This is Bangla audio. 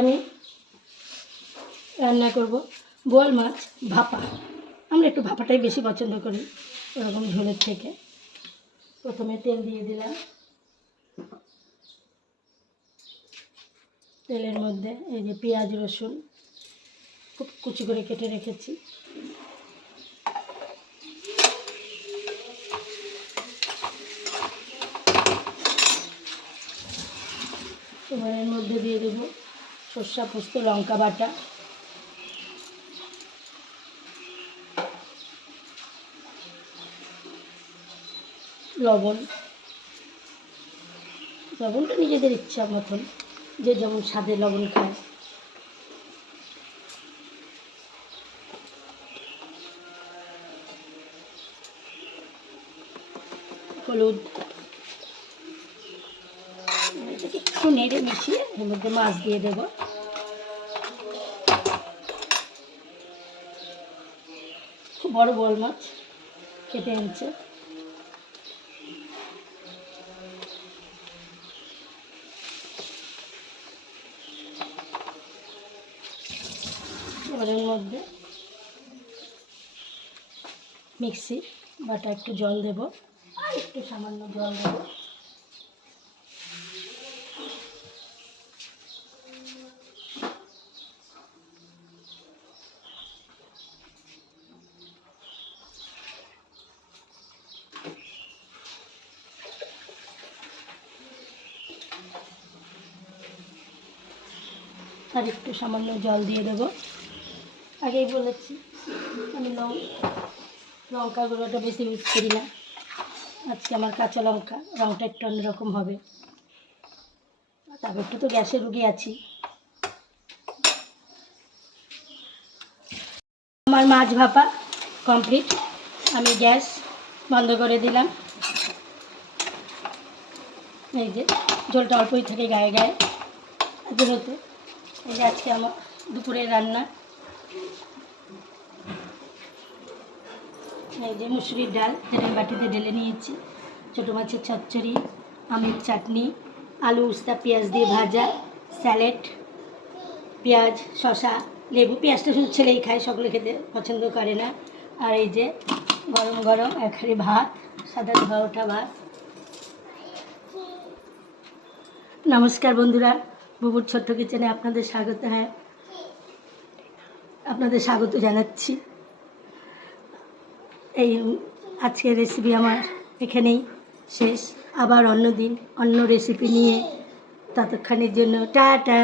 আমি রান্না করব বোয়াল মাছ ভাপা। আমরা একটু ভাপাটাই বেশি পছন্দ করি ওরকম ঝোলের থেকে। প্রথমে তেল দিয়ে দিলাম, তেলের মধ্যে এই যে পেঁয়াজ রসুন খুব কুচি করে কেটে রেখেছি, এবার এর মধ্যে দিয়ে দেব সর্ষা পোস্ত লঙ্কা বাটা, লবণটা নিজেদের ইচ্ছা মতন, যে যেমন স্বাদে লবণ খায়। হলুদ, একটু নেড়ে মিশিয়ে এর মধ্যে মাছ দিয়ে দেব। খুব বড় বোয়াল মাছ কেটে এনেছে। এর মধ্যে মিক্সি বাটা একটু জল দেব, আর একটু সামান্য জল দেব। আর একটু সামান্য জল দিয়ে দেব। আগেই বলেছি আমি লঙ্কাগুলোটা বেশি ইউজ করি না, আজকে আমার কাঁচা লঙ্কা, রঙটা একটু অন্যরকম হবে। তবে একটু তো গ্যাসের রুগী আছি। আমার মাছ ভাপা কমপ্লিট, আমি গ্যাস বন্ধ করে দিলাম। এই যে জলটা অল্পই থাকে গায়ে গায়ে, যেহেতু এই যে আজকে আমার দুপুরের রান্না। এই যে মুসুরির ডাল যেটা বাটিতে ঢেলে নিয়েছি, ছোটো মাছের চচ্চড়ি, আমের চাটনি, আলু উস্তা পেঁয়াজ দিয়ে ভাজা, স্যালাড, পেঁয়াজ শসা লেবু। পেঁয়াজটা শুধু ছেলেই খায়, সকলে খেতে পছন্দ করে না। আর এই যে গরম গরম একহারি ভাত, সাদা ধোয়া ওঠা ভাত। নমস্কার বন্ধুরা, বুবুর ছোট্ট কিচেনে আপনাদের স্বাগত। হ্যাঁ, আপনাদের স্বাগত জানাচ্ছি। এই আজকের রেসিপি আমার এখানেই শেষ। আবার অন্য দিন অন্য রেসিপি নিয়ে, ততক্ষণের জন্য টাটা।